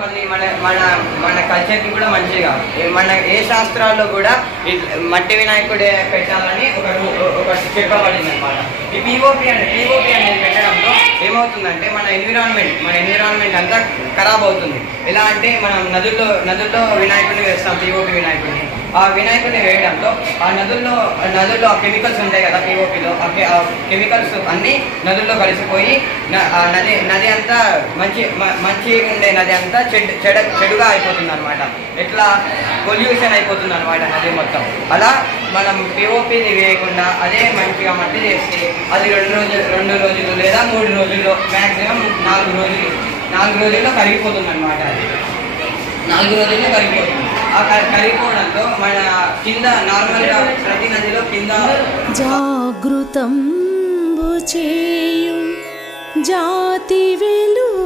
మళ్ళీ మన మన మన కల్చర్కి కూడా మంచిగా మన ఏ శాస్త్రాల్లో కూడా మట్టి వినాయకుడే పెట్టాలని ఒకటి చెప్పబడింది అనమాట. ఈ పిఓపి అనేది పెట్టడంతో ఏమవుతుందంటే మన ఎన్విరాన్మెంట్ అంతా ఖరాబ్ అవుతుంది. ఎలా అంటే మనం నదుల్లో వినాయకుడిని వేస్తాం, పిఓపి వినాయకుడిని. ఆ వినాయకుడిని వేయడంతో ఆ నదుల్లో ఆ కెమికల్స్ ఉంటాయి కదా పిఓపిలో, ఆ కెమికల్స్ అన్నీ నదుల్లో కలిసిపోయి నది అంతా మంచి ఉండే నది అంతా చెడుగా అయిపోతుంది అనమాట. ఎట్లా పొల్యూషన్ అయిపోతుంది అనమాట నది మొత్తం. అలా మనం పిఓపిని వేయకుండా అదే మంచిగా మట్టి చేస్తే అది 2 రోజులు లేదా 3 రోజుల్లో మ్యాక్సిమం 4 రోజుల్లో కరిగిపోతుంది అనమాట. అది 4 రోజుల్లో కరిగిపోతుంది. ఆ కరిగిపోవడంతో మన కింద నార్మల్గా ప్రతి నదిలో కింద జాగృతం చేయు జాతి వెలుగు